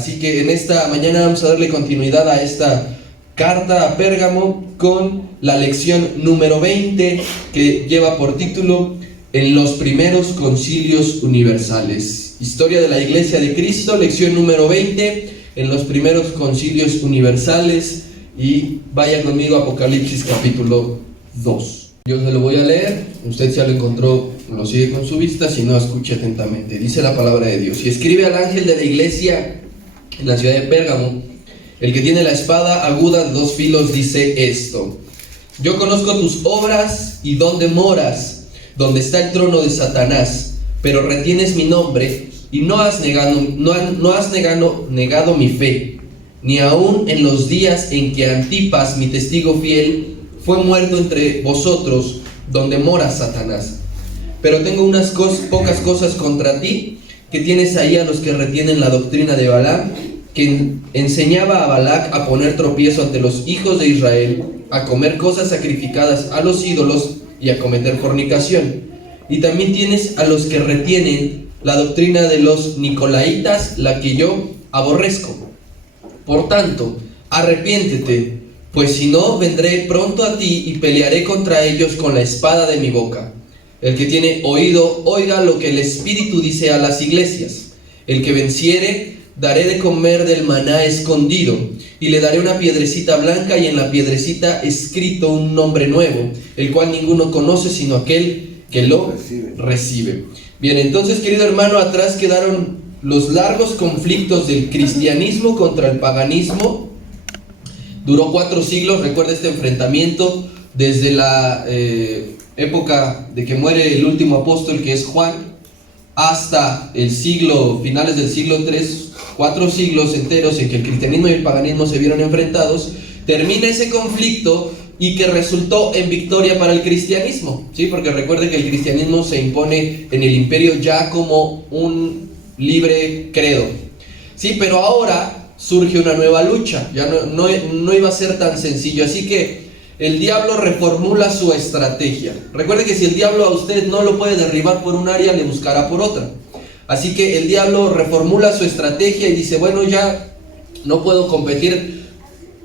Así que en esta mañana vamos a darle continuidad a esta carta a Pérgamo con la lección número 20 que lleva por título En los primeros concilios universales. Historia de la Iglesia de Cristo, lección número 20 en los primeros concilios universales. Y vaya conmigo a Apocalipsis capítulo 2. Yo se lo voy a leer, usted ya lo encontró, lo sigue con su vista, si no escuche atentamente. Dice la palabra de Dios: y escribe al ángel de la iglesia en la ciudad de Pérgamo, el que tiene la espada aguda de 2 filos, dice esto: yo conozco tus obras y dónde moras, donde está el trono de Satanás, pero retienes mi nombre y no has negado mi fe, ni aun en los días en que Antipas, mi testigo fiel, fue muerto entre vosotros, donde mora Satanás. Pero tengo unas pocas cosas contra ti, que tienes ahí a los que retienen la doctrina de Balaam, que enseñaba a Balac a poner tropiezo ante los hijos de Israel, a comer cosas sacrificadas a los ídolos y a cometer fornicación. Y también tienes a los que retienen la doctrina de los nicolaitas, la que yo aborrezco. Por tanto, arrepiéntete, pues si no, vendré pronto a ti y pelearé contra ellos con la espada de mi boca. El que tiene oído, oiga lo que el Espíritu dice a las iglesias. El que venciere, daré de comer del maná escondido, y le daré una piedrecita blanca, y en la piedrecita escrito un nombre nuevo, el cual ninguno conoce sino aquel que lo recibe. Bien, entonces, querido hermano, atrás quedaron los largos conflictos del cristianismo contra el paganismo. Duró 4 siglos, recuerda este enfrentamiento, desde la época de que muere el último apóstol, que es Juan, hasta el finales del siglo III, 4 siglos enteros en que el cristianismo y el paganismo se vieron enfrentados. Termina ese conflicto y que resultó en victoria para el cristianismo, ¿sí? Porque recuerde que el cristianismo se impone en el imperio ya como un libre credo, ¿sí? Pero ahora surge una nueva lucha, ya no iba a ser tan sencillo, así que el diablo reformula su estrategia. Recuerde que si el diablo a usted no lo puede derribar por un área, le buscará por otra. Así que el diablo reformula su estrategia y dice: bueno, ya no puedo competir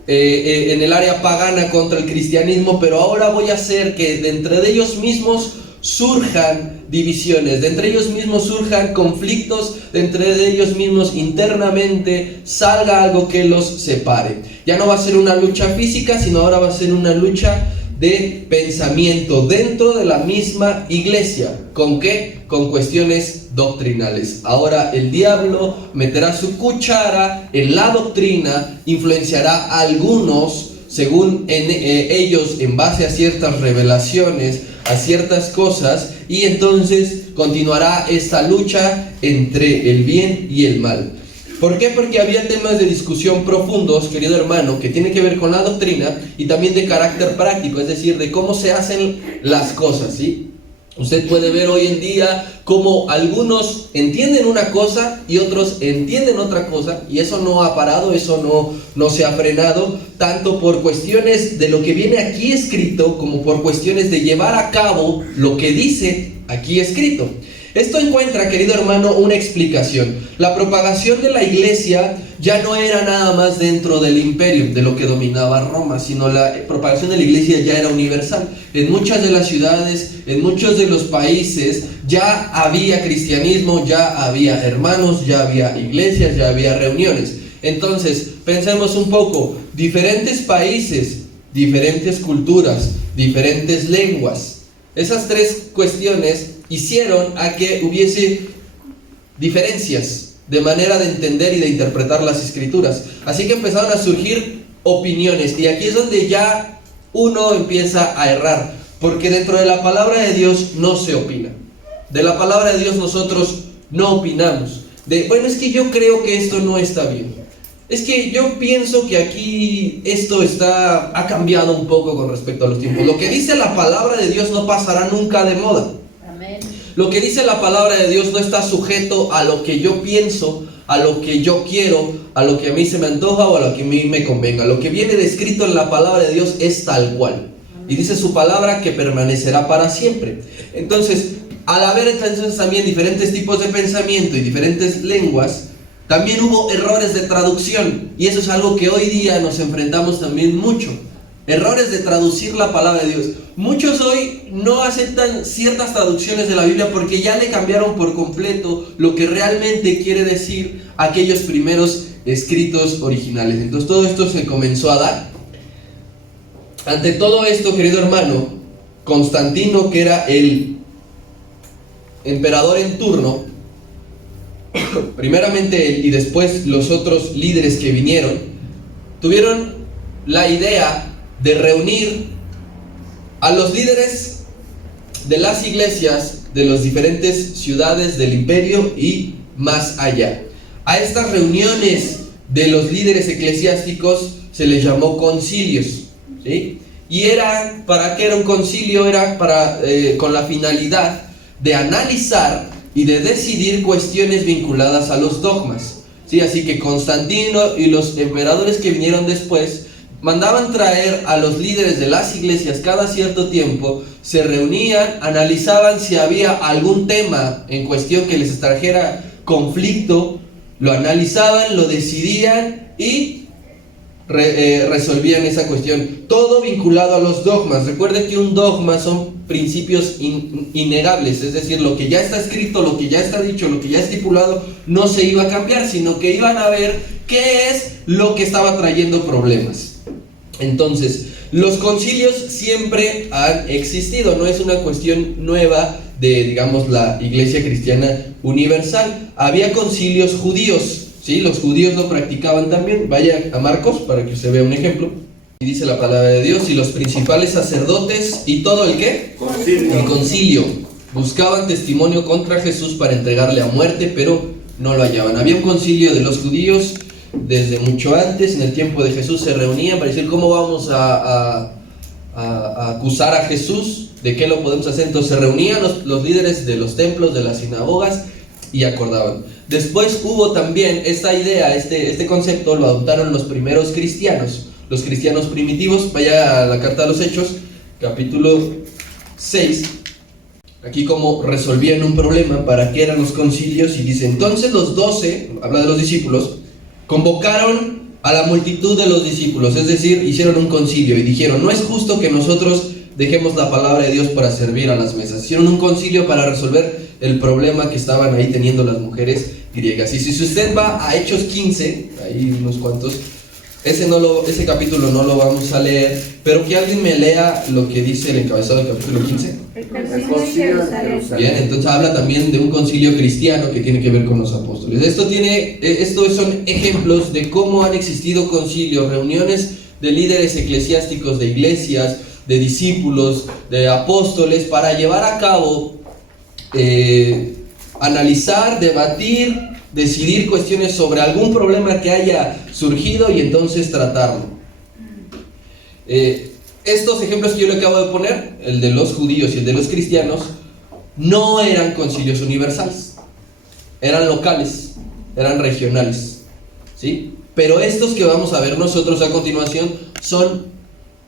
en el área pagana contra el cristianismo, pero ahora voy a hacer que de entre ellos mismos surjan divisiones, de entre ellos mismos surjan conflictos, de entre ellos mismos internamente salga algo que los separe. Ya no va a ser una lucha física, sino ahora va a ser una lucha de pensamiento dentro de la misma iglesia. ¿Con qué? Con cuestiones doctrinales. Ahora el diablo meterá su cuchara en la doctrina, influenciará a algunos según ellos, en base a ciertas revelaciones, a ciertas cosas, y entonces continuará esta lucha entre el bien y el mal. ¿Por qué? Porque había temas de discusión profundos, querido hermano, que tienen que ver con la doctrina y también de carácter práctico, es decir, de cómo se hacen las cosas, ¿sí? Usted puede ver hoy en día cómo algunos entienden una cosa y otros entienden otra cosa, y eso no ha parado, eso no se ha frenado, tanto por cuestiones de lo que viene aquí escrito como por cuestiones de llevar a cabo lo que dice aquí escrito. Esto encuentra, querido hermano, una explicación. La propagación de la iglesia ya no era nada más dentro del imperio, de lo que dominaba Roma, sino la propagación de la iglesia ya era universal. En muchas de las ciudades, en muchos de los países, ya había cristianismo, ya había hermanos, ya había iglesias, ya había reuniones. Entonces, pensemos un poco: diferentes países, diferentes culturas, diferentes lenguas. Esas 3 cuestiones hicieron a que hubiese diferencias de manera de entender y de interpretar las escrituras. Así que empezaron a surgir opiniones, y aquí es donde ya uno empieza a errar, porque dentro de la palabra de Dios no se opina. De la palabra de Dios nosotros no opinamos. Bueno, es que yo creo que esto no está bien. Es que yo pienso que aquí esto ha cambiado un poco con respecto a los tiempos. Lo que dice la palabra de Dios no pasará nunca de moda. Amén. Lo que dice la palabra de Dios no está sujeto a lo que yo pienso, a lo que yo quiero, a lo que a mí se me antoja o a lo que a mí me convenga. Lo que viene descrito en la palabra de Dios es tal cual. Y dice su palabra que permanecerá para siempre. Entonces, al haber entonces también diferentes tipos de pensamiento y diferentes lenguas, También hubo errores de traducción, y eso es algo que hoy día nos enfrentamos también mucho. Errores de traducir la palabra de Dios. Muchos hoy no aceptan ciertas traducciones de la Biblia porque ya le cambiaron por completo lo que realmente quiere decir aquellos primeros escritos originales. Entonces todo esto se comenzó a dar. Ante todo esto, querido hermano, Constantino, que era el emperador en turno, primeramente él y después los otros líderes que vinieron, tuvieron la idea de reunir a los líderes de las iglesias de las diferentes ciudades del imperio y más allá. A estas reuniones de los líderes eclesiásticos se les llamó concilios, ¿sí? ¿Y para qué era un concilio? Era con la finalidad de analizar y de decidir cuestiones vinculadas a los dogmas, ¿sí? Así que Constantino y los emperadores que vinieron después mandaban traer a los líderes de las iglesias cada cierto tiempo, se reunían, analizaban si había algún tema en cuestión que les trajera conflicto, lo analizaban, lo decidían y resolvían esa cuestión. Todo vinculado a los dogmas. Recuerden que un dogma son principios innegables, es decir, lo que ya está escrito, lo que ya está dicho, lo que ya estipulado, no se iba a cambiar, sino que iban a ver qué es lo que estaba trayendo problemas. Entonces, los concilios siempre han existido, no es una cuestión nueva de, digamos, la Iglesia Cristiana Universal. Había concilios judíos, ¿sí? Los judíos lo practicaban también. Vaya a Marcos para que usted vea un ejemplo. Y dice la palabra de Dios: y los principales sacerdotes y todo el ¿qué? Concilio. El concilio buscaban testimonio contra Jesús para entregarle a muerte, pero no lo hallaban. Había un concilio de los judíos desde mucho antes, en el tiempo de Jesús se reunían para decir cómo vamos a acusar a Jesús, de qué lo podemos hacer. Entonces se reunían los líderes de los templos, de las sinagogas, y acordaban. Después hubo también esta idea, este concepto lo adoptaron los primeros cristianos, los cristianos primitivos. Vaya a la carta de los Hechos, capítulo 6. Aquí como resolvían un problema, para qué eran los concilios, y dice: entonces los 12, habla de los discípulos, convocaron a la multitud de los discípulos, es decir, hicieron un concilio y dijeron: no es justo que nosotros dejemos la palabra de Dios para servir a las mesas. Hicieron un concilio para resolver el problema que estaban ahí teniendo las mujeres griegas. Y si usted va a Hechos 15, hay unos cuantos, ese capítulo no lo vamos a leer, pero que alguien me lea lo que dice el encabezado del capítulo 15. El concilio de Jerusalén. Bien, entonces habla también de un concilio cristiano que tiene que ver con los apóstoles. Estos son ejemplos de cómo han existido concilios, reuniones de líderes eclesiásticos, de iglesias, de discípulos, de apóstoles, para llevar a cabo, analizar, debatir, decidir cuestiones sobre algún problema que haya surgido y entonces tratarlo. Estos ejemplos que yo le acabo de poner, el de los judíos y el de los cristianos, no eran concilios universales, eran locales, eran regionales, ¿sí? Pero estos que vamos a ver nosotros a continuación son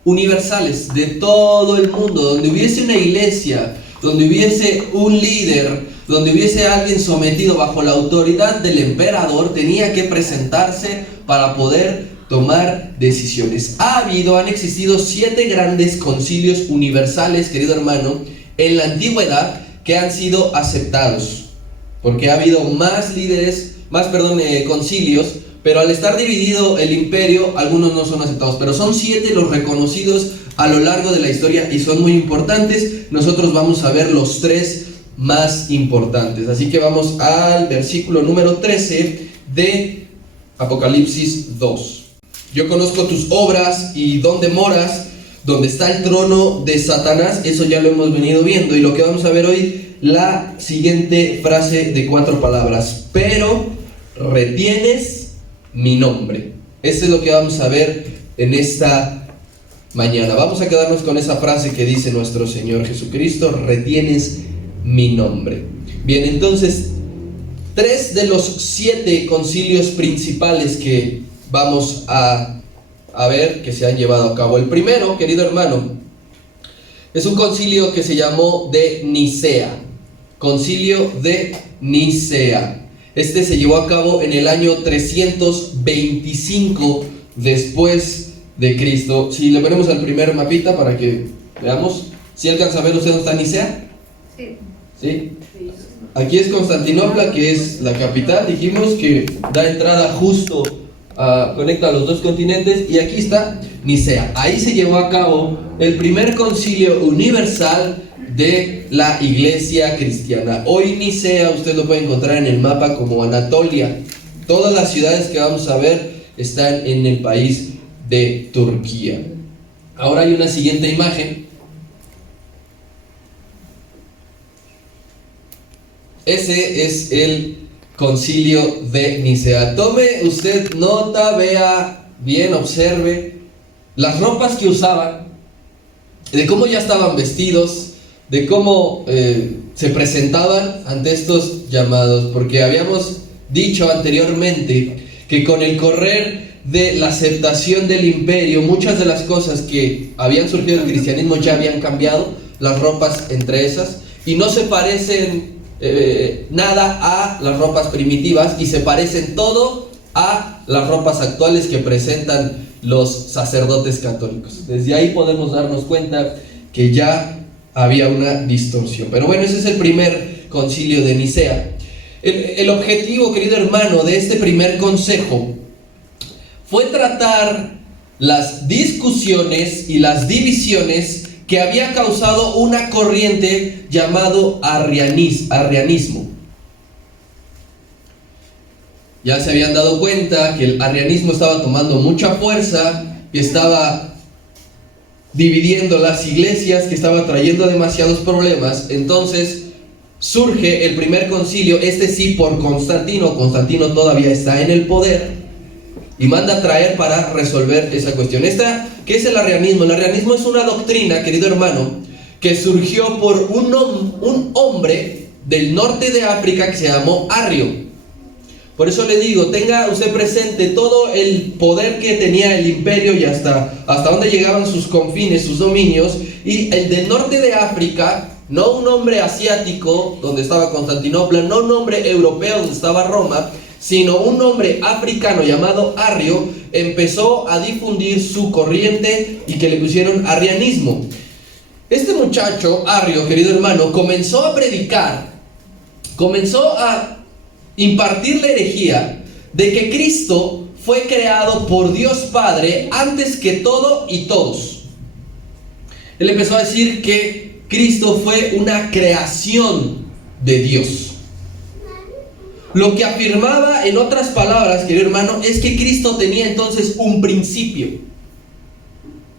universales, de todo el mundo. Donde hubiese una iglesia, donde hubiese un líder, donde hubiese alguien sometido bajo la autoridad del emperador, tenía que presentarse para poder tomar decisiones. Han existido 7 grandes concilios universales, querido hermano, en la antigüedad, que han sido aceptados, porque ha habido concilios, pero al estar dividido el imperio, algunos no son aceptados, pero son 7 los reconocidos a lo largo de la historia y son muy importantes. Nosotros vamos a ver los 3 más importantes, así que vamos al versículo número 13 de Apocalipsis 2. Yo conozco tus obras y dónde moras, donde está el trono de Satanás. Eso ya lo hemos venido viendo, y lo que vamos a ver hoy, la siguiente frase de 4 palabras: pero retienes mi nombre. Esto es lo que vamos a ver en esta mañana. Vamos a quedarnos con esa frase que dice nuestro Señor Jesucristo: retienes mi nombre. Bien, entonces 3 de los 7 concilios principales que vamos a ver que se han llevado a cabo. El primero, querido hermano, es un concilio que se llamó de Nicea. Concilio de Nicea. Este se llevó a cabo en el año 325 después de Cristo. Si le ponemos al primer mapita para que veamos, ¿sí alcanza a ver usted dónde está Nicea? Sí. ¿Sí? Aquí es Constantinopla, que es la capital. Dijimos que da entrada justo, conecta a los dos continentes. Y aquí está Nicea. Ahí se llevó a cabo el primer concilio universal de la iglesia cristiana. Hoy Nicea usted lo puede encontrar en el mapa como Anatolia. Todas las ciudades que vamos a ver están en el país de Turquía. Ahora hay una siguiente imagen. Ese es el concilio de Nicea. Tome usted nota, vea bien, observe las ropas que usaban, de cómo ya estaban vestidos, de cómo se presentaban ante estos llamados, porque habíamos dicho anteriormente que con el correr de la aceptación del imperio, muchas de las cosas que habían surgido del cristianismo ya habían cambiado, las ropas entre esas, y no se parecen nada a las ropas primitivas, y se parecen todo a las ropas actuales que presentan los sacerdotes católicos. Desde ahí podemos darnos cuenta que ya había una distorsión. Pero bueno, ese es el primer concilio de Nicea. El objetivo, querido hermano, de este primer consejo fue tratar las discusiones y las divisiones que había causado una corriente llamado arrianismo. Ya se habían dado cuenta que el arrianismo estaba tomando mucha fuerza, que estaba dividiendo las iglesias, que estaba trayendo demasiados problemas. Entonces surge el primer concilio, este sí por Constantino. Constantino todavía está en el poder y manda a traer para resolver esa cuestión. ¿Qué es el arrianismo? El arrianismo es una doctrina, querido hermano, que surgió por un hombre del norte de África que se llamó Arrio. Por eso le digo, tenga usted presente todo el poder que tenía el imperio y hasta dónde llegaban sus confines, sus dominios. Y el del norte de África, no un hombre asiático donde estaba Constantinopla, no un hombre europeo donde estaba Roma, sino un hombre africano llamado Arrio, empezó a difundir su corriente y que le pusieron arrianismo. Este muchacho, Arrio, querido hermano, comenzó a predicar, comenzó a impartir la herejía de que Cristo fue creado por Dios Padre antes que todo y todos. Él empezó a decir que Cristo fue una creación de Dios. Lo que afirmaba, en otras palabras, querido hermano, es que Cristo tenía entonces un principio,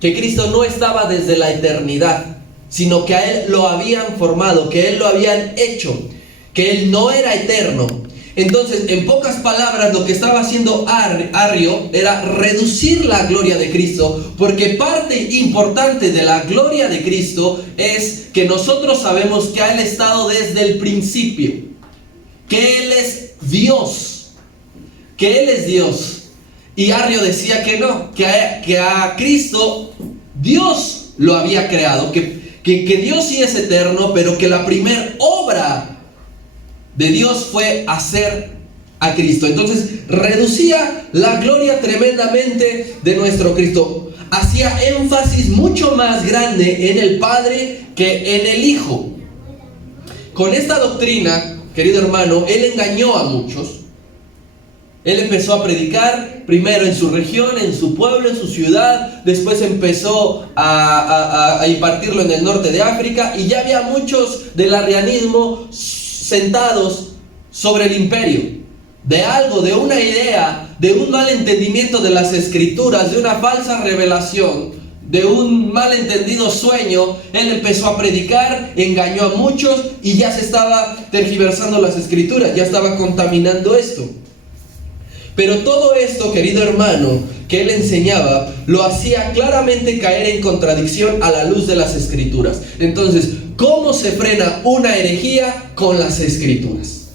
que Cristo no estaba desde la eternidad, sino que a Él lo habían formado, que Él lo habían hecho, que Él no era eterno. Entonces, en pocas palabras, lo que estaba haciendo Arrio era reducir la gloria de Cristo, porque parte importante de la gloria de Cristo es que nosotros sabemos que ha Él estado desde el principio, que Él es Dios, que Él es Dios. Y Arrio decía que no, que a Cristo Dios lo había creado, que Dios sí es eterno, pero que la primer obra de Dios fue hacer a Cristo. Entonces reducía la gloria tremendamente de nuestro Cristo. Hacía énfasis mucho más grande en el Padre que en el Hijo. Con esta doctrina, querido hermano, él engañó a muchos. Él empezó a predicar primero en su región, en su pueblo, en su ciudad. Después empezó a impartirlo en el norte de África. Y ya había muchos del arrianismo sentados sobre el imperio, de algo, de una idea, de un mal entendimiento de las escrituras, de una falsa revelación, de un malentendido sueño. Él empezó a predicar, engañó a muchos y ya se estaba tergiversando las escrituras, ya estaba contaminando esto. Pero todo esto, querido hermano, que él enseñaba, lo hacía claramente caer en contradicción a la luz de las escrituras. Entonces, ¿cómo se frena una herejía? Con las escrituras.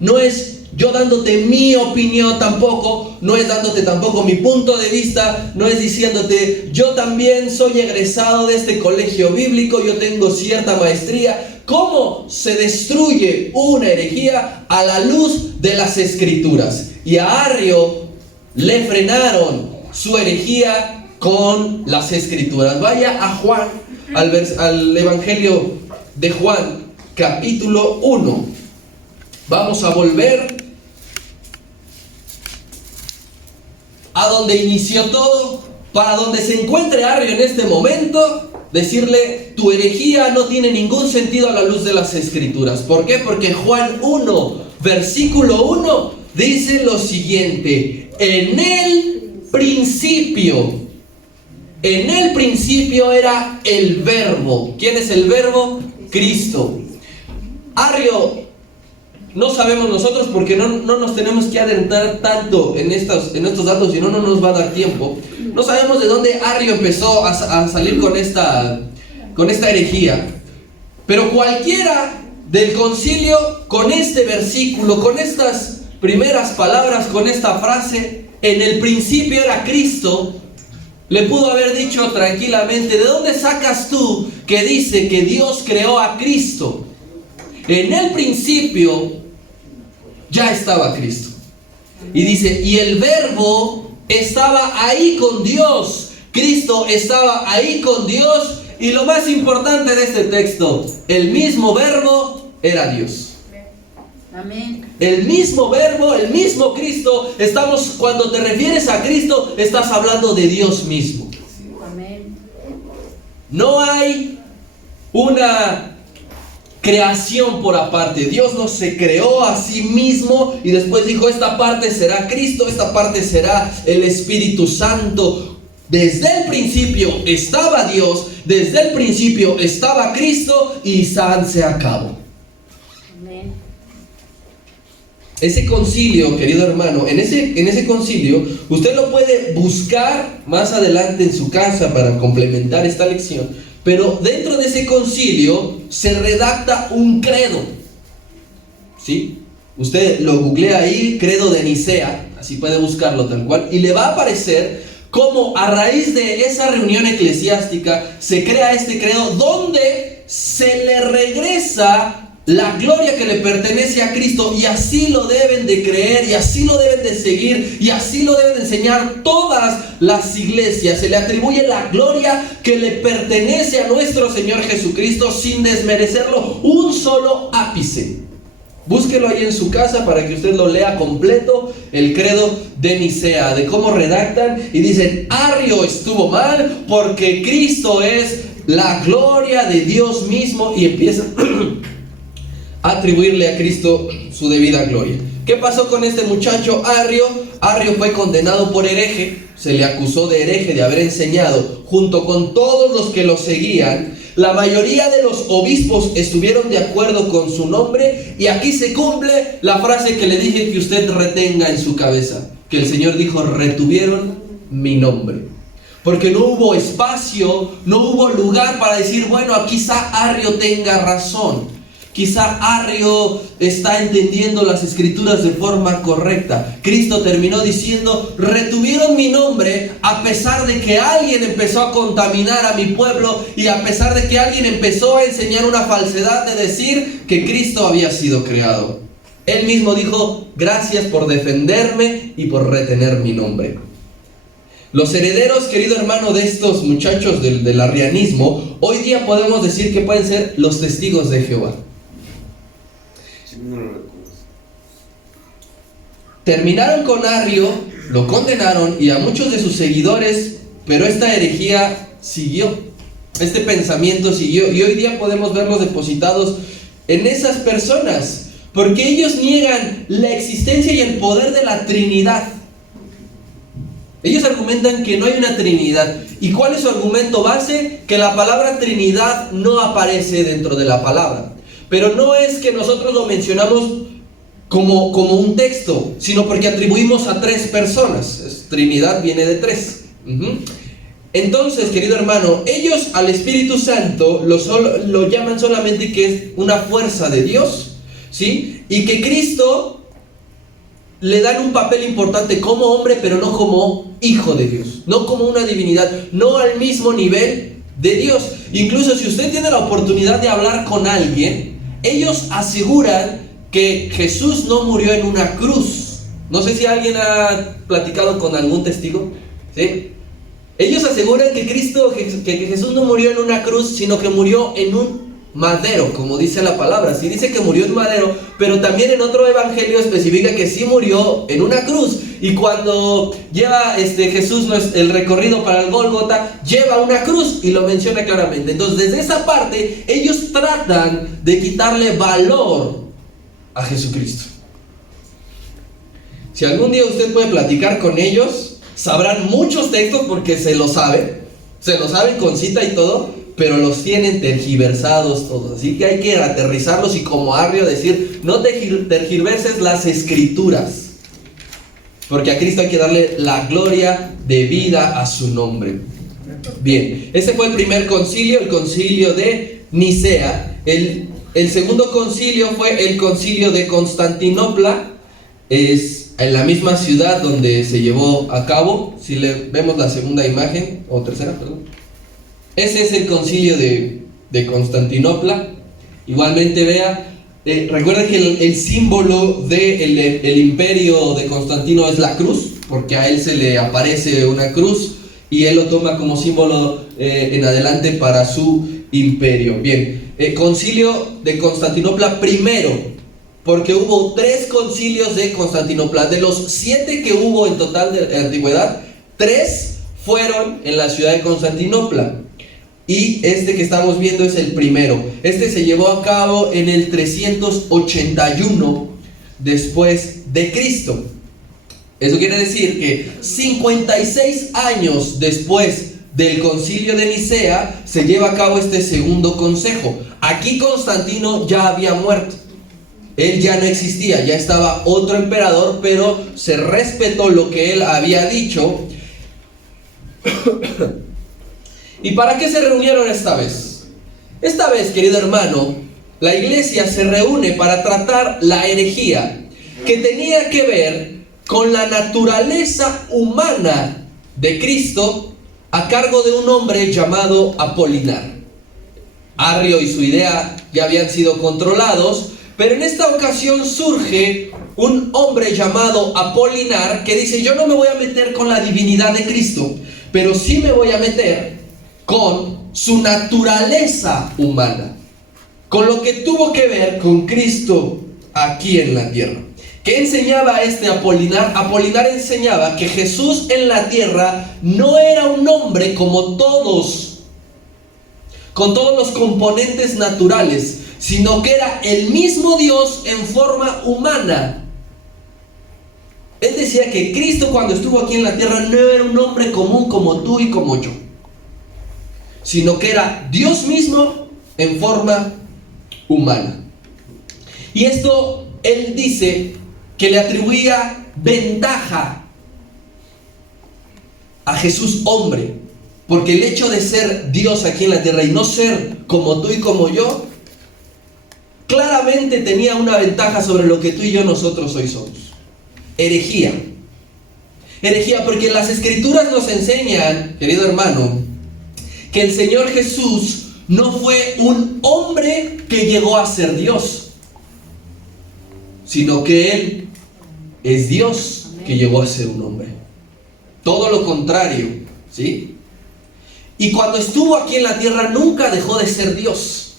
No es yo dándote mi opinión tampoco, no es dándote tampoco mi punto de vista, no es diciéndote yo también soy egresado de este colegio bíblico, yo tengo cierta maestría. cómo se destruye una herejía a la luz de las Escrituras. Y a Arrio le frenaron su herejía con las Escrituras. Vaya a Juan, al Evangelio de Juan, capítulo 1. Vamos a volver a donde inició todo, para donde se encuentre Arrio en este momento, decirle: tu herejía no tiene ningún sentido a la luz de las Escrituras. ¿Por qué? Porque Juan 1, versículo 1, dice lo siguiente: en el principio era el Verbo. ¿Quién es el Verbo? Cristo. Arrio, no sabemos nosotros, porque no nos tenemos que adentrar tanto en estos datos, si no, no nos va a dar tiempo. No sabemos de dónde Arrio empezó a salir con esta herejía. Pero cualquiera del concilio, con este versículo, con estas primeras palabras, con esta frase, en el principio era Cristo, le pudo haber dicho tranquilamente: ¿de dónde sacas tú que dice que Dios creó a Cristo? En el principio ya estaba Cristo. Y dice: y el Verbo estaba ahí con Dios. Cristo estaba ahí con Dios. Y lo más importante de este texto: el mismo Verbo era Dios. Amén. El mismo Verbo, el mismo Cristo. Cuando te refieres a Cristo, estás hablando de Dios mismo. Amén. No hay una creación por aparte. Dios no se creó a sí mismo y después dijo: esta parte será Cristo, esta parte será el Espíritu Santo. Desde el principio estaba Dios, desde el principio estaba Cristo, y se acabó. Amén. Ese concilio, querido hermano, en ese concilio, usted lo puede buscar más adelante en su casa para complementar esta lección, pero dentro de ese concilio se redacta un credo. ¿Sí? Usted lo googlea ahí, credo de Nicea, así puede buscarlo tal cual, y le va a aparecer cómo a raíz de esa reunión eclesiástica se crea este credo, donde se le regresa la gloria que le pertenece a Cristo, y así lo deben de creer, y así lo deben de seguir, y así lo deben de enseñar todas las iglesias. Se le atribuye la gloria que le pertenece a nuestro Señor Jesucristo, sin desmerecerlo un solo ápice. Búsquelo ahí en su casa para que usted lo lea completo, el credo de Nicea, de cómo redactan y dicen: Arrio estuvo mal porque Cristo es la gloria de Dios mismo, y empiezan a atribuirle a Cristo su debida gloria. ¿Qué pasó con este muchacho Arrio? Arrio fue condenado por hereje, se le acusó de hereje, de haber enseñado, junto con todos los que lo seguían. La mayoría de los obispos estuvieron de acuerdo con su nombre, y aquí se cumple la frase que le dije que usted retenga en su cabeza, que el Señor dijo: retuvieron mi nombre. Porque no hubo espacio, no hubo lugar para decir: bueno, quizá Arrio tenga razón. Quizá Arrio está entendiendo las Escrituras de forma correcta. Cristo terminó diciendo: retuvieron mi nombre a pesar de que alguien empezó a contaminar a mi pueblo, y a pesar de que alguien empezó a enseñar una falsedad de decir que Cristo había sido creado. Él mismo dijo: gracias por defenderme y por retener mi nombre. Los herederos, querido hermano, de estos muchachos del arrianismo, hoy día podemos decir que pueden ser los testigos de Jehová. Terminaron con Arrio, lo condenaron, y a muchos de sus seguidores, pero esta herejía siguió, este pensamiento siguió, y hoy día podemos verlos depositados en esas personas, porque ellos niegan la existencia y el poder de la Trinidad. Ellos argumentan que no hay una Trinidad. ¿Y cuál es su argumento base? Que la palabra Trinidad no aparece dentro de la palabra. Pero no es que nosotros lo mencionamos como un texto, sino porque atribuimos a tres personas. Trinidad viene de tres. Entonces, querido hermano, ellos al Espíritu Santo lo llaman solamente que es una fuerza de Dios, ¿sí? Y que Cristo le dan un papel importante como hombre, pero no como hijo de Dios, no como una divinidad, no al mismo nivel de Dios. Incluso si usted tiene la oportunidad de hablar con alguien, ellos aseguran que Jesús no murió en una cruz. No sé si alguien ha platicado con algún testigo, ¿sí? Ellos aseguran que Jesús no murió en una cruz, sino que murió en un madero, como dice la palabra. Sí dice que murió en madero, pero también en otro evangelio especifica que sí murió en una cruz. Y cuando lleva Jesús el recorrido para el Gólgota, lleva una cruz y lo menciona claramente. Entonces, desde esa parte, ellos tratan de quitarle valor a Jesucristo. Si algún día usted puede platicar con ellos, sabrán muchos textos porque se lo saben con cita y todo, pero los tienen tergiversados todos. Así que hay que aterrizarlos y como Arrio decir, no tergiverses las escrituras, porque a Cristo hay que darle la gloria debida a su nombre. Bien, ese fue el primer concilio, el concilio de Nicea. El segundo concilio fue el concilio de Constantinopla. Es en la misma ciudad donde se llevó a cabo. Si vemos la segunda imagen, o tercera, perdón. Ese es el concilio de Constantinopla. Igualmente vea, recuerden que el símbolo del imperio de Constantino es la cruz, porque a él se le aparece una cruz y él lo toma como símbolo en adelante para su imperio. Bien, concilio de Constantinopla primero, porque hubo 3 concilios de Constantinopla. De los 7 que hubo en total de la antigüedad, 3 fueron en la ciudad de Constantinopla. Y este que estamos viendo es el primero. Este se llevó a cabo en el 381 después de Cristo. Eso quiere decir que 56 años después del concilio de Nicea se lleva a cabo este segundo consejo. Aquí Constantino ya había muerto. Él ya no existía, ya estaba otro emperador, pero se respetó lo que él había dicho. ¿Y para qué se reunieron esta vez? Esta vez, querido hermano, la iglesia se reúne para tratar la herejía que tenía que ver con la naturaleza humana de Cristo a cargo de un hombre llamado Apolinar. Arrio y su idea ya habían sido controlados, pero en esta ocasión surge un hombre llamado Apolinar que dice: yo no me voy a meter con la divinidad de Cristo, pero sí me voy a meter con su naturaleza humana, con lo que tuvo que ver con Cristo aquí en la tierra. ¿Qué enseñaba este Apolinar? Apolinar enseñaba que Jesús en la tierra no era un hombre como todos, con todos los componentes naturales, sino que era el mismo Dios en forma humana. Él decía que Cristo, cuando estuvo aquí en la tierra, no era un hombre común como tú y como yo, sino que era Dios mismo en forma humana. Y esto él dice que le atribuía ventaja a Jesús hombre, porque el hecho de ser Dios aquí en la tierra y no ser como tú y como yo, claramente tenía una ventaja sobre lo que tú y yo nosotros hoy somos. Herejía. Herejía, porque las escrituras nos enseñan, querido hermano, que el Señor Jesús no fue un hombre que llegó a ser Dios, sino que Él es Dios que llegó a ser un hombre. Todo lo contrario, ¿sí? Y cuando estuvo aquí en la tierra nunca dejó de ser Dios.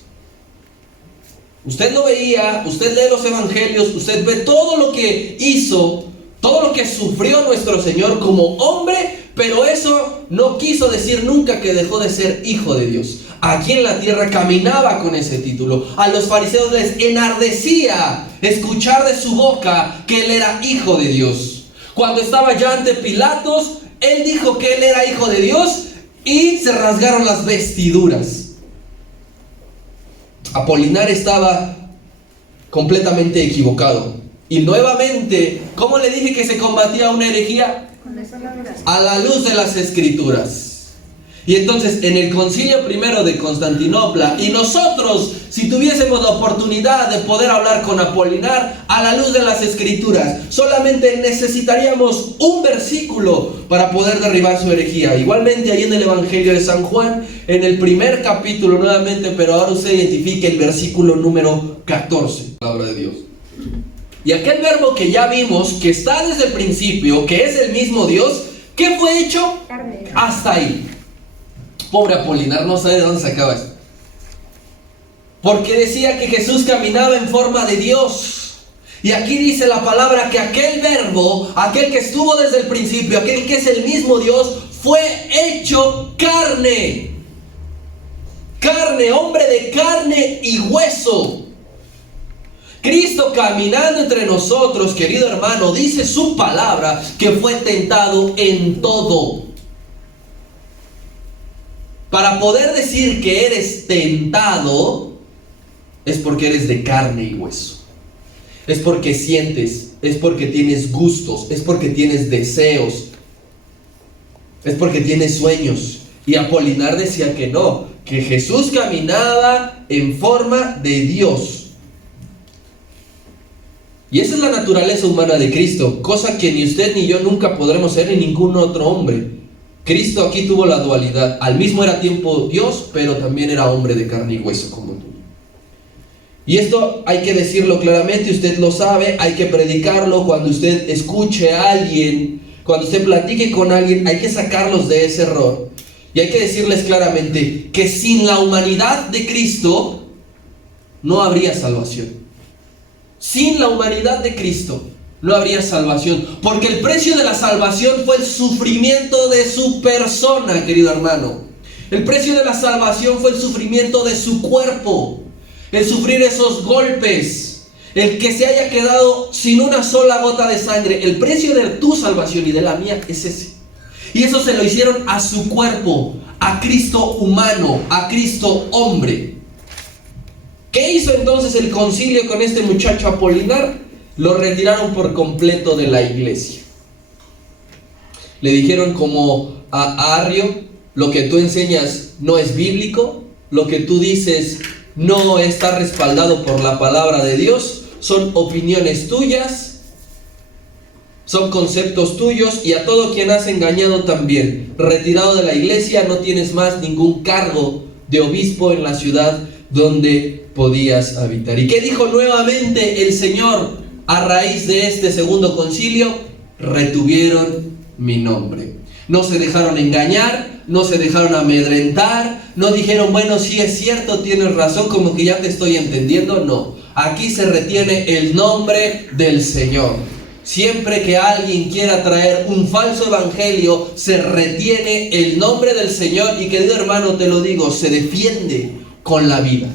Usted lo veía, usted lee los evangelios, usted ve todo lo que hizo, todo lo que sufrió nuestro Señor como hombre, pero eso no quiso decir nunca que dejó de ser hijo de Dios. Aquí en la tierra caminaba con ese título. A los fariseos les enardecía escuchar de su boca que Él era hijo de Dios. Cuando estaba ya ante Pilatos, Él dijo que Él era hijo de Dios y se rasgaron las vestiduras. Apolinar estaba completamente equivocado. Y nuevamente, ¿cómo le dije que se combatía una herejía? Con las palabras. A la luz de las escrituras. Y entonces en el concilio primero de Constantinopla, y nosotros, si tuviésemos la oportunidad de poder hablar con Apolinar a la luz de las Escrituras, solamente necesitaríamos un versículo para poder derribar su herejía. Igualmente ahí en el Evangelio de San Juan, en el primer capítulo nuevamente, pero ahora usted identifique el versículo número 14, palabra de Dios. Y aquel verbo que ya vimos, que está desde el principio, que es el mismo Dios, ¿qué fue hecho? Carne. Hasta ahí. Pobre Apolinar, no sabe de dónde sacaba esto. Porque decía que Jesús caminaba en forma de Dios. Y aquí dice la palabra que aquel verbo, aquel que estuvo desde el principio, aquel que es el mismo Dios, fue hecho carne. Carne, hombre de carne y hueso. Cristo caminando entre nosotros, querido hermano, dice su palabra que fue tentado en todo. Para poder decir que eres tentado, es porque eres de carne y hueso. Es porque sientes, es porque tienes gustos, es porque tienes deseos, es porque tienes sueños. Y Apolinar decía que no, que Jesús caminaba en forma de Dios. Y esa es la naturaleza humana de Cristo, cosa que ni usted ni yo nunca podremos ser, ni ningún otro hombre. Cristo aquí tuvo la dualidad. Al mismo era tiempo Dios, pero también era hombre de carne y hueso como tú. Y esto hay que decirlo claramente, usted lo sabe, hay que predicarlo. Cuando usted escuche a alguien, cuando usted platique con alguien, hay que sacarlos de ese error. Y hay que decirles claramente que sin la humanidad de Cristo no habría salvación. Sin la humanidad de Cristo no habría salvación, porque el precio de la salvación fue el sufrimiento de su persona, querido hermano. El precio de la salvación fue el sufrimiento de su cuerpo, el sufrir esos golpes, el que se haya quedado sin una sola gota de sangre. El precio de tu salvación y de la mía es ese. Y eso se lo hicieron a su cuerpo, a Cristo humano, a Cristo hombre. ¿Qué hizo entonces el concilio con este muchacho Apolinar? Lo retiraron por completo de la iglesia. Le dijeron como a Arrio: lo que tú enseñas no es bíblico, lo que tú dices no está respaldado por la palabra de Dios, son opiniones tuyas, son conceptos tuyos, y a todo quien has engañado también. Retirado de la iglesia, no tienes más ningún cargo de obispo en la ciudad donde podías habitar. ¿Y qué dijo nuevamente el Señor a raíz de este segundo concilio? Retuvieron mi nombre. No se dejaron engañar, no se dejaron amedrentar, no dijeron, bueno, sí es cierto, tienes razón, como que ya te estoy entendiendo. No, aquí se retiene el nombre del Señor. Siempre que alguien quiera traer un falso evangelio, se retiene el nombre del Señor. Y querido hermano, te lo digo, se defiende con la vida.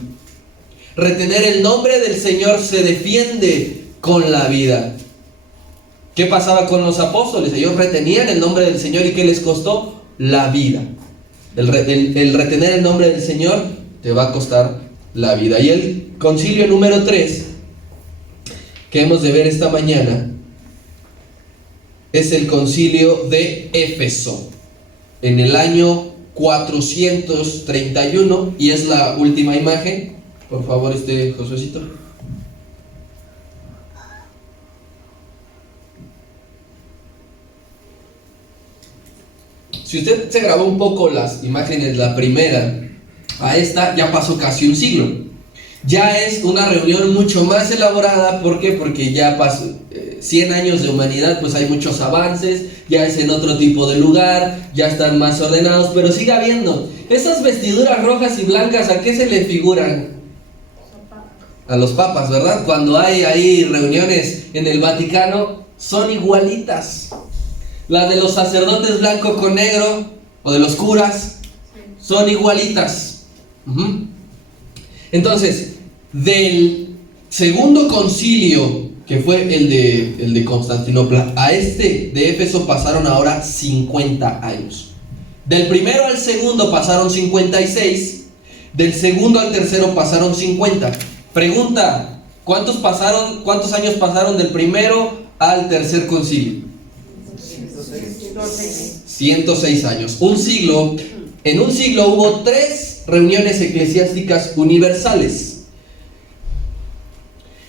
Retener el nombre del Señor se defiende con la vida. ¿Qué pasaba con los apóstoles? Ellos retenían el nombre del Señor, ¿y qué les costó? La vida. El retener el nombre del Señor te va a costar la vida. Y el concilio número 3 que hemos de ver esta mañana es el concilio de Éfeso, en el año 431, y es la última imagen. Por favor, Josuecito. Si usted se grabó un poco las imágenes, la primera a esta, ya pasó casi un siglo. Ya es una reunión mucho más elaborada. ¿Por qué? Porque ya pasó 100 años de humanidad, pues hay muchos avances, ya es en otro tipo de lugar, ya están más ordenados, pero sigue habiendo. Esas vestiduras rojas y blancas, ¿a qué se le figuran? A los papas, ¿verdad? Cuando hay ahí reuniones en el Vaticano, son igualitas. Las de los sacerdotes blanco con negro, o de los curas, son igualitas. Entonces, del segundo concilio, que fue el de Constantinopla, a este de Éfeso pasaron ahora 50 años. Del primero al segundo pasaron 56, del segundo al tercero pasaron 50. Pregunta, ¿cuántos años pasaron del primero al tercer concilio? 106 años. Un siglo en un siglo hubo 3 reuniones eclesiásticas universales.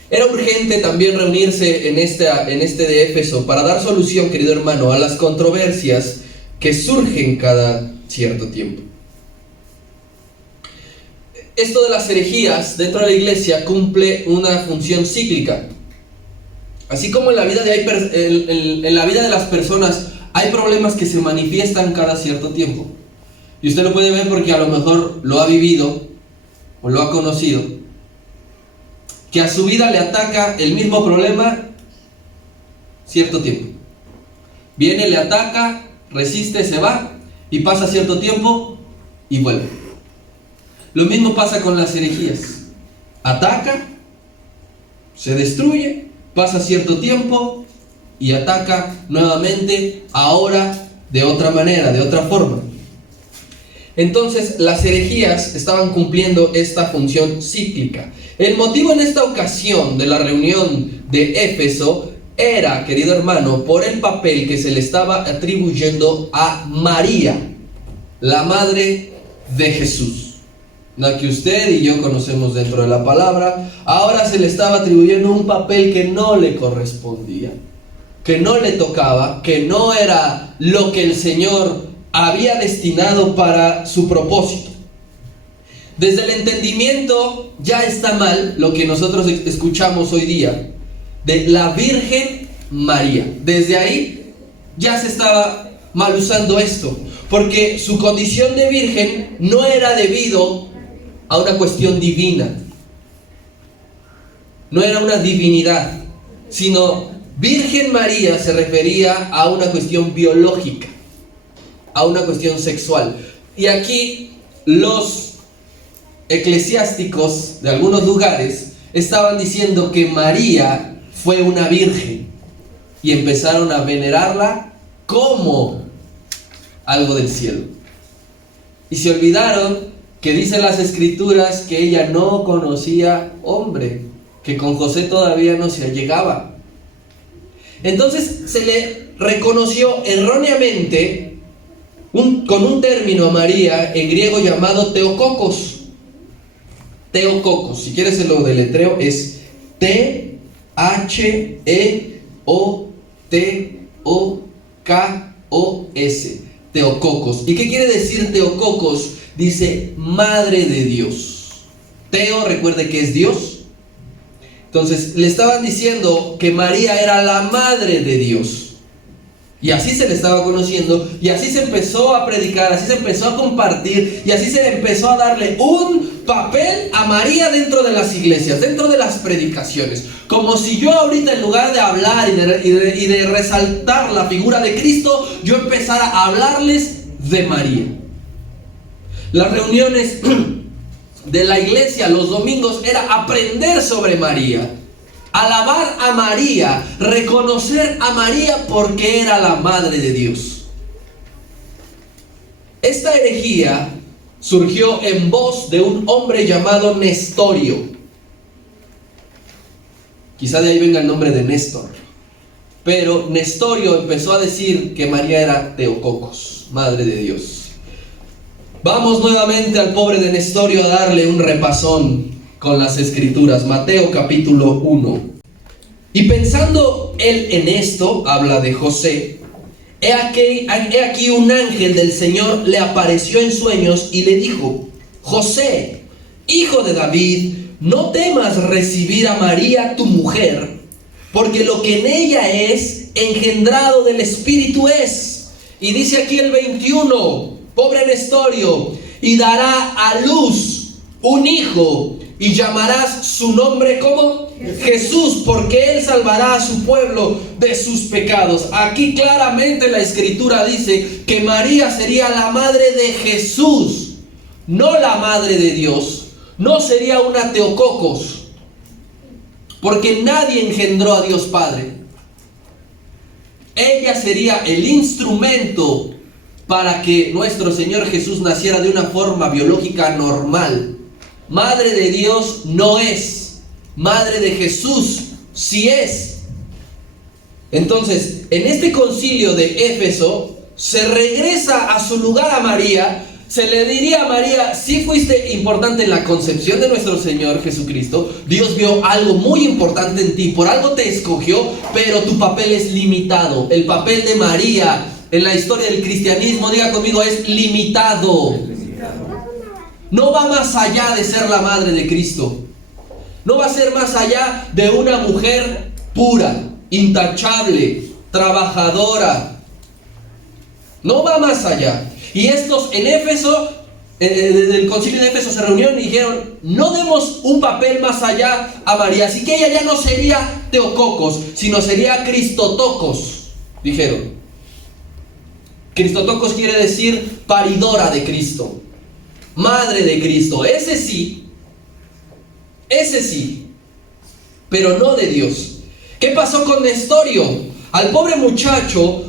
Era urgente también reunirse en este de Éfeso para dar solución, querido hermano, a las controversias que surgen cada cierto tiempo. Esto de las herejías dentro de la iglesia cumple una función cíclica. Así como en la vida de las personas hay problemas que se manifiestan cada cierto tiempo. Y usted lo puede ver porque a lo mejor lo ha vivido o lo ha conocido, que a su vida le ataca el mismo problema cierto tiempo. Viene, le ataca, resiste, se va y pasa cierto tiempo y vuelve. Lo mismo pasa con las herejías. Ataca, se destruye, pasa cierto tiempo y ataca nuevamente, ahora de otra manera, de otra forma. Entonces las herejías estaban cumpliendo esta función cíclica. El motivo en esta ocasión de la reunión de Éfeso era, querido hermano, por el papel que se le estaba atribuyendo a María, la madre de Jesús, la que usted y yo conocemos dentro de la palabra. Ahora se le estaba atribuyendo un papel que no le correspondía, que no le tocaba, que no era lo que el Señor había destinado para su propósito. Desde el entendimiento ya está mal lo que nosotros escuchamos hoy día de la Virgen María. Desde ahí ya se estaba mal usando esto, porque su condición de virgen no era debido a una cuestión divina, no era una divinidad, sino Virgen María se refería a una cuestión biológica, a una cuestión sexual. Y aquí los eclesiásticos de algunos lugares estaban diciendo que María fue una virgen y empezaron a venerarla como algo del cielo. Y se olvidaron que dicen las escrituras que ella no conocía hombre, que con José todavía no se allegaba. Entonces se le reconoció erróneamente con un término a María en griego llamado Theotokos. Theotokos, si quieres se lo deletreo, es Theotokos. Theotokos. ¿Y qué quiere decir Theotokos? Dice madre de Dios. Teo, recuerde que es Dios. Entonces le estaban diciendo que María era la madre de Dios. Y así se le estaba conociendo, y así se empezó a predicar, así se empezó a compartir, y así se le empezó a darle un papel a María dentro de las iglesias, dentro de las predicaciones. Como si yo ahorita, en lugar de hablar y de resaltar la figura de Cristo, yo empezara a hablarles de María. Las reuniones de la iglesia los domingos era aprender sobre María, alabar a María, reconocer a María porque era la madre de Dios. Esta herejía surgió en voz de un hombre llamado Nestorio. Quizá de ahí venga el nombre de Néstor. Pero Nestorio empezó a decir que María era Theotokos, madre de Dios. Vamos nuevamente al pobre de Nestorio a darle un repasón con las escrituras. Mateo capítulo 1. Y pensando él en esto, habla de José. He aquí un ángel del Señor le apareció en sueños y le dijo: José, hijo de David, no temas recibir a María tu mujer, porque lo que en ella es engendrado del Espíritu es. Y dice aquí el 21, pobre Nestorio, y dará a luz un hijo, y llamarás su nombre como Jesús, porque él salvará a su pueblo de sus pecados. Aquí claramente la escritura dice que María sería la madre de Jesús, no la madre de Dios. No sería una Theotokos, porque nadie engendró a Dios Padre. Ella sería el instrumento para que nuestro Señor Jesús naciera de una forma biológica normal. Madre de Dios no es, madre de Jesús sí es. Entonces, en este concilio de Éfeso, se regresa a su lugar a María, se le diría a María: si fuiste importante en la concepción de nuestro Señor Jesucristo, Dios vio algo muy importante en ti, por algo te escogió, pero tu papel es limitado. El papel de María en la historia del cristianismo, diga conmigo, es limitado. No va más allá de ser la madre de Cristo. No va a ser más allá de una mujer pura, intachable, trabajadora. No va más allá. Y estos en Éfeso, del concilio de Éfeso, se reunieron y dijeron: no demos un papel más allá a María. Así que ella ya no sería Teococos, sino sería Cristotocos, dijeron. Cristotocos quiere decir paridora de Cristo, madre de Cristo. Ese sí, pero no de Dios. ¿Qué pasó con Nestorio? Al pobre muchacho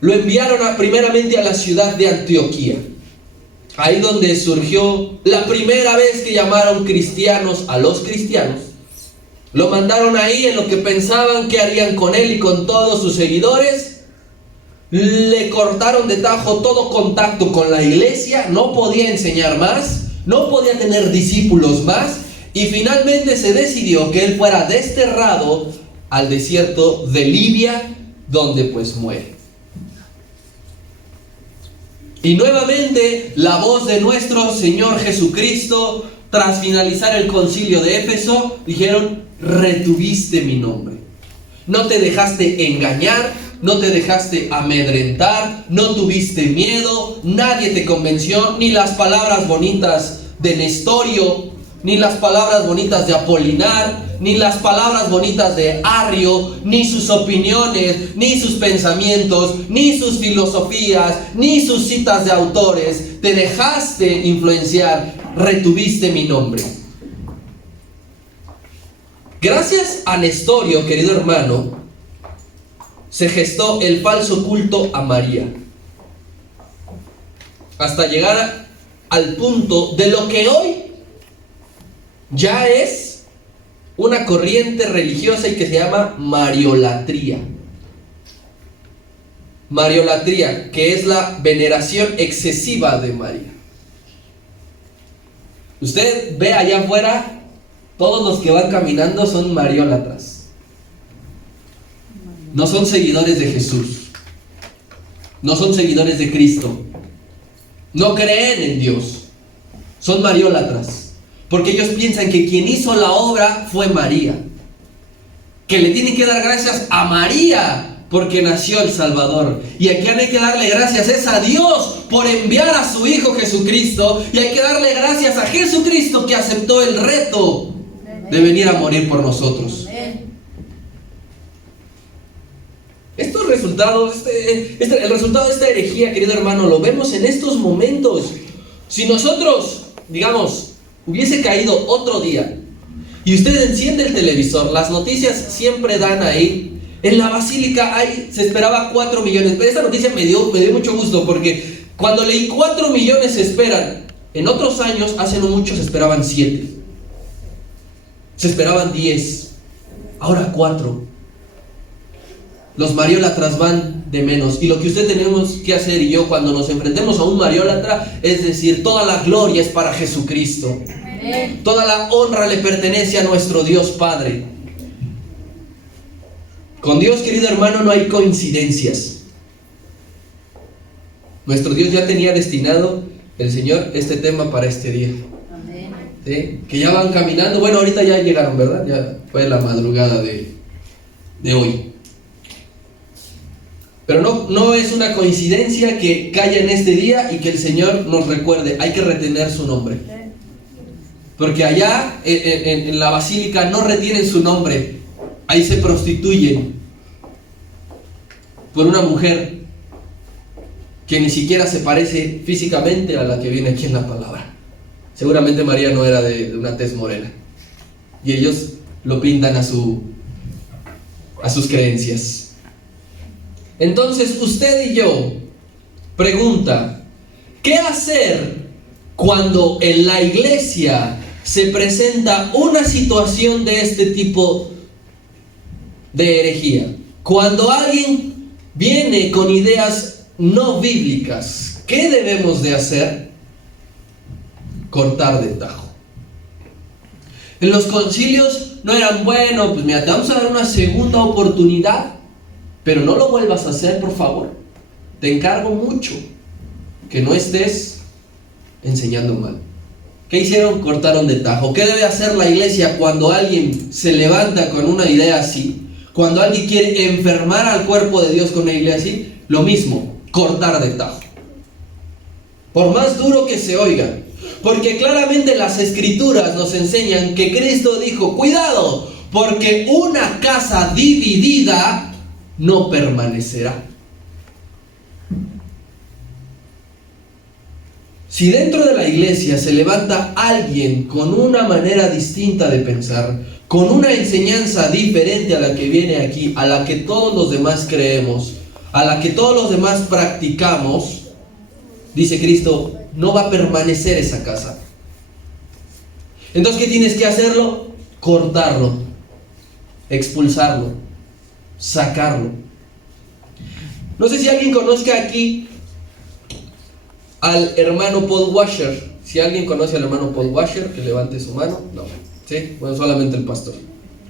lo enviaron primeramente a la ciudad de Antioquía, ahí donde surgió la primera vez que llamaron cristianos a los cristianos. Lo mandaron ahí en lo que pensaban que harían con él y con todos sus seguidores. Le cortaron de tajo todo contacto con la iglesia, no podía enseñar más, no podía tener discípulos más, y finalmente se decidió que él fuera desterrado al desierto de Libia, donde pues muere. Y nuevamente la voz de nuestro Señor Jesucristo, tras finalizar el concilio de Éfeso, dijeron: retuviste mi nombre. No te dejaste engañar, no te dejaste amedrentar, no tuviste miedo, nadie te convenció, ni las palabras bonitas de Nestorio, ni las palabras bonitas de Apolinar, ni las palabras bonitas de Arrio, ni sus opiniones, ni sus pensamientos, ni sus filosofías, ni sus citas de autores. Te dejaste influenciar, retuviste mi nombre. Gracias a Nestorio, querido hermano, se gestó el falso culto a María, hasta llegar al punto de lo que hoy ya es una corriente religiosa y que se llama Mariolatría. Mariolatría, que es la veneración excesiva de María. Usted ve allá afuera, todos los que van caminando son mariólatras. No son seguidores de Jesús, no son seguidores de Cristo, no creen en Dios, son mariólatras, porque ellos piensan que quien hizo la obra fue María, que le tienen que dar gracias a María porque nació el Salvador, y a quien hay que darle gracias es a Dios por enviar a su Hijo Jesucristo, y hay que darle gracias a Jesucristo que aceptó el reto de venir a morir por nosotros. Estos resultados, el resultado de esta herejía, querido hermano, lo vemos en estos momentos. Si nosotros, digamos, hubiese caído otro día y usted enciende el televisor, las noticias siempre dan ahí: en la basílica se esperaba 4 millones. Pero esta noticia me dio mucho gusto, porque cuando leí 4 millones se esperan, en otros años, hace no mucho, se esperaban 7, se esperaban 10, ahora 4. Los mariólatras van de menos, y lo que usted tenemos que hacer, y yo, cuando nos enfrentemos a un mariólatra, es decir: toda la gloria es para Jesucristo, toda la honra le pertenece a nuestro Dios Padre. Con Dios, querido hermano, no hay coincidencias. Nuestro Dios ya tenía destinado, el Señor, este tema para este día. ¿Sí? Que ya van caminando, bueno, ahorita ya llegaron, ¿verdad? Ya fue la madrugada de hoy. Pero no es una coincidencia que caiga en este día y que el Señor nos recuerde. Hay que retener su nombre, porque allá en la basílica no retienen su nombre. Ahí se prostituyen por una mujer que ni siquiera se parece físicamente a la que viene aquí en la palabra. Seguramente María no era de una tez morena, y ellos lo pintan a sus creencias. Entonces usted y yo, pregunta: ¿qué hacer cuando en la iglesia se presenta una situación de este tipo de herejía? Cuando alguien viene con ideas no bíblicas, ¿qué debemos de hacer? cortar de tajo. En los concilios no eran, bueno, pues mira, te vamos a dar una segunda oportunidad, pero no lo vuelvas a hacer, por favor. Te encargo mucho que no estés enseñando mal. ¿Qué hicieron? Cortaron de tajo. ¿Qué debe hacer la iglesia cuando alguien se levanta con una idea así? Cuando alguien quiere enfermar al cuerpo de Dios con una idea así, lo mismo, cortar de tajo. Por más duro que se oiga. Porque claramente las escrituras nos enseñan que Cristo dijo, cuidado, porque una casa dividida no permanecerá. Si dentro de la iglesia se levanta alguien con una manera distinta de pensar, con una enseñanza diferente a la que viene aquí, a la que todos los demás creemos, a la que todos los demás practicamos, dice Cristo, no va a permanecer esa casa. Entonces, ¿qué tienes que hacerlo? Cortarlo, expulsarlo, sacarlo. No sé si alguien conozca aquí al hermano Paul Washer. Si alguien conoce al hermano Paul Washer, que levante su mano. No, ¿sí? Bueno, solamente el pastor.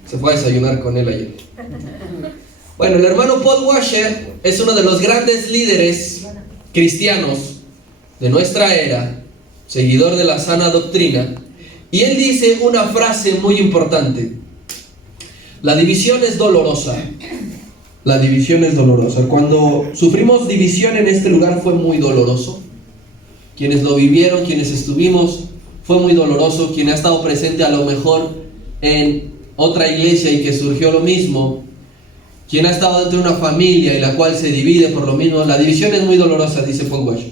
Se fue a desayunar con él ayer. Bueno, el hermano Paul Washer es uno de los grandes líderes cristianos de nuestra era, seguidor de la sana doctrina, y él dice una frase muy importante: la división es dolorosa. La división es dolorosa. Cuando sufrimos división en este lugar fue muy doloroso. Quienes lo vivieron, quienes estuvimos, fue muy doloroso. Quien ha estado presente a lo mejor en otra iglesia y que surgió lo mismo, quien ha estado dentro de una familia y la cual se divide por lo mismo, la división es muy dolorosa, dice Paul Washer.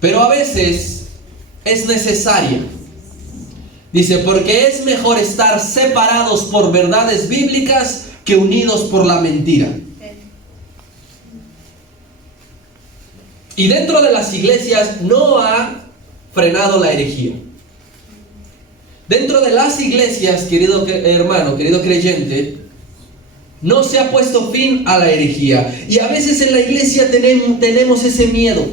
Pero a veces es necesaria. Dice, porque es mejor estar separados por verdades bíblicas que unidos por la mentira. Y dentro de las iglesias no ha frenado la herejía. Dentro de las iglesias, querido hermano, querido creyente, no se ha puesto fin a la herejía. Y a veces en la iglesia tenemos ese miedo.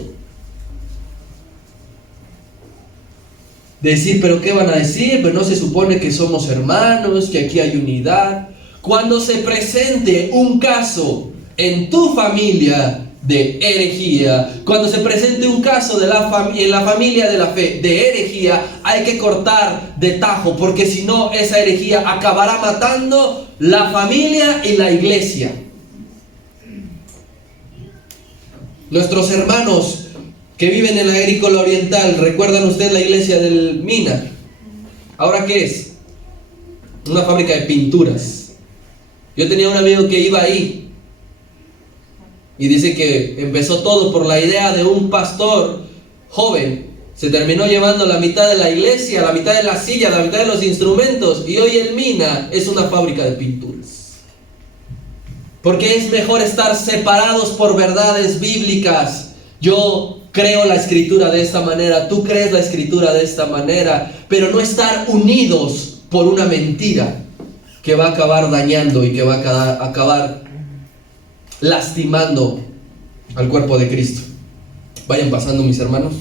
Decir, pero ¿qué van a decir? Pero no se supone que somos hermanos, que aquí hay unidad. Cuando se presente un caso en tu familia de herejía, cuando se presente un caso en la familia de la fe de herejía, hay que cortar de tajo, porque si no, esa herejía acabará matando la familia y la iglesia. Nuestros hermanos que viven en la agrícola oriental, ¿recuerdan ustedes la iglesia del Mina? ¿Ahora qué es? Una fábrica de pinturas. Yo tenía un amigo que iba ahí y dice que empezó todo por la idea de un pastor joven. Se terminó llevando la mitad de la iglesia, la mitad de la silla, la mitad de los instrumentos, y hoy el Mina es una fábrica de pinturas. Porque es mejor estar separados por verdades bíblicas. Yo creo la escritura de esta manera, tú crees la escritura de esta manera, pero no estar unidos por una mentira que va a acabar dañando y que va a acabar lastimando al cuerpo de Cristo. Vayan pasando, mis hermanos.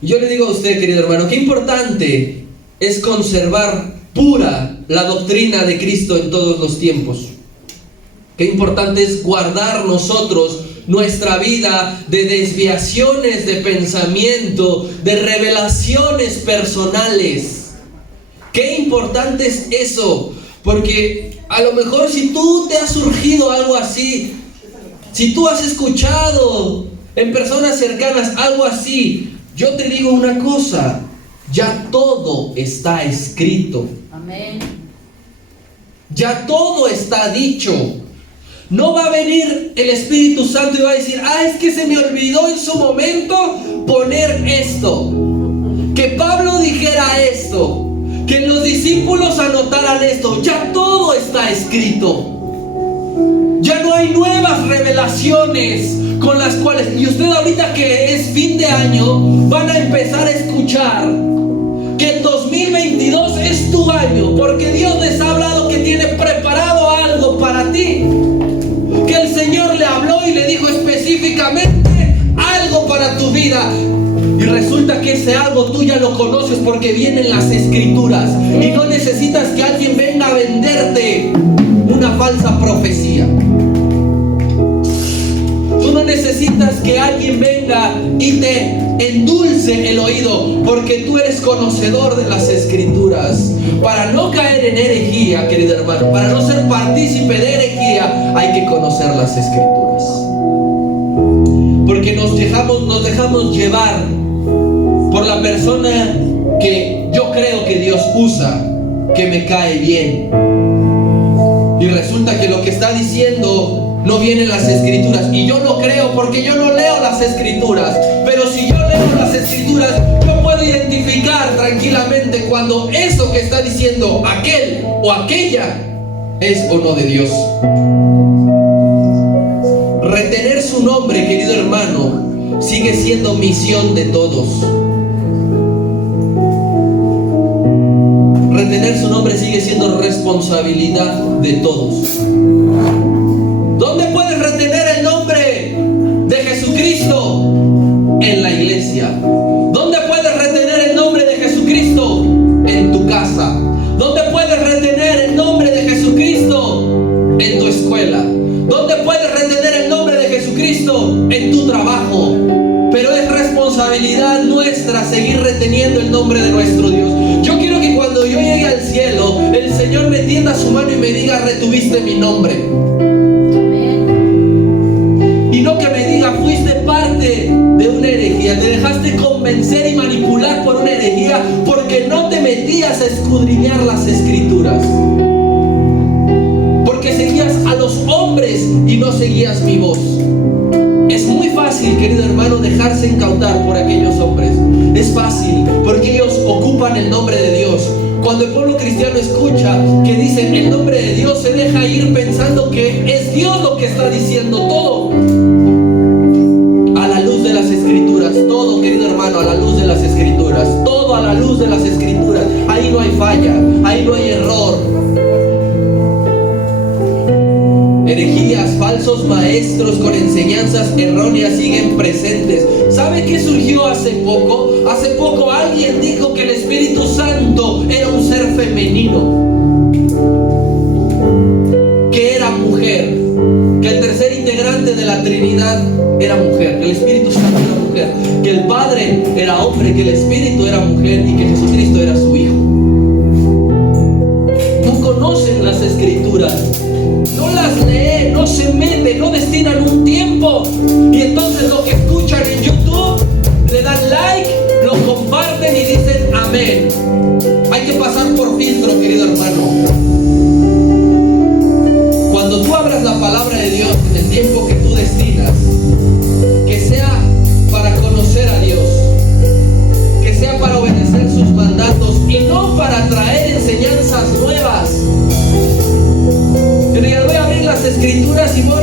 Y yo le digo a usted, querido hermano, qué importante es conservar pura la doctrina de Cristo en todos los tiempos. Qué importante es guardar nosotros nuestra vida de desviaciones de pensamiento, de revelaciones personales. Qué importante es eso, porque a lo mejor si tú te ha surgido algo así, si tú has escuchado en personas cercanas algo así, yo te digo una cosa, ya todo está escrito. Amén. Ya todo está dicho. No va a venir el Espíritu Santo y va a decir, es que se me olvidó en su momento poner esto, que Pablo dijera esto, que los discípulos anotaran esto. Ya todo está escrito. Ya no hay nuevas revelaciones con las cuales, y usted ahorita que es fin de año, van a empezar a escuchar que el 2022 es tu año, porque Dios les ha hablado que tiene preparado algo para ti, que el Señor le habló y le dijo específicamente algo para tu vida. Y resulta que ese algo tú ya lo conoces porque viene en las Escrituras. Y no necesitas que alguien venga a venderte una falsa profecía. Tú no necesitas que alguien venga y te endulce el oído, porque tú eres conocedor de las Escrituras. Para no caer en herejía, querido hermano, para no ser partícipe de herejía, hay que conocer las Escrituras. Porque nos dejamos llevar por la persona que yo creo que Dios usa, que me cae bien. Y resulta que lo que está diciendo no viene en las Escrituras. Y yo no creo porque yo no leo las Escrituras. Pero si yo leo las Escrituras, yo puedo identificar tranquilamente cuando eso que está diciendo aquel o aquella es o no de Dios. Retener su nombre, querido hermano, sigue siendo misión de todos. Retener su nombre sigue siendo responsabilidad de todos. ¿Dónde puedes retener el nombre de Jesucristo? En la iglesia. ¿Dónde puedes retener el nombre de Jesucristo? En tu casa. ¿Dónde puedes retener el nombre de Jesucristo? En tu escuela. ¿Dónde puedes retener el nombre de Jesucristo? En tu trabajo. Pero es responsabilidad nuestra seguir reteniendo el nombre de nuestro Dios. Yo quiero que cuando yo llegue al cielo, el Señor me tienda su mano y me diga: retuviste mi nombre. Y no que me diga: fuiste parte de una herejía, te dejaste convencer y manipular por una herejía porque no te metías a escudriñar las Escrituras, porque seguías a los hombres y no seguías mi voz. Es muy fácil, querido hermano, dejarse incautar por aquellos hombres. Es fácil, porque ellos ocupan el nombre de Dios. Cuando el pueblo cristiano escucha que dicen el nombre de Dios, se deja ir pensando que es Dios lo que está diciendo todo. A la luz de las Escrituras, todo, querido hermano, a la luz de las Escrituras, todo a la luz de las Escrituras. Ahí no hay falla, ahí no hay error. Herejías, falsos maestros con enseñanzas erróneas siguen presentes. ¿Sabe qué surgió hace poco? Hace poco alguien dijo que el Espíritu Santo era un ser femenino, que era mujer, que el tercer integrante de la Trinidad era mujer, que el Espíritu Santo era mujer, que el Padre era hombre, que el Espíritu era mujer y que Jesucristo era su Hijo. No conocen las Escrituras, no las leen, no se meten, no destinan un tiempo, y entonces lo que escuchan en YouTube le dan like, lo comparten y dicen amén. Hay que pasar por filtro, querido hermano. Cuando tú abras la palabra de Dios en el tiempo que tú destinas, que sea para conocer a Dios, que sea para obedecer sus mandatos y no para traer enseñanzas nuevas. Pero ya voy a abrir las Escrituras y voy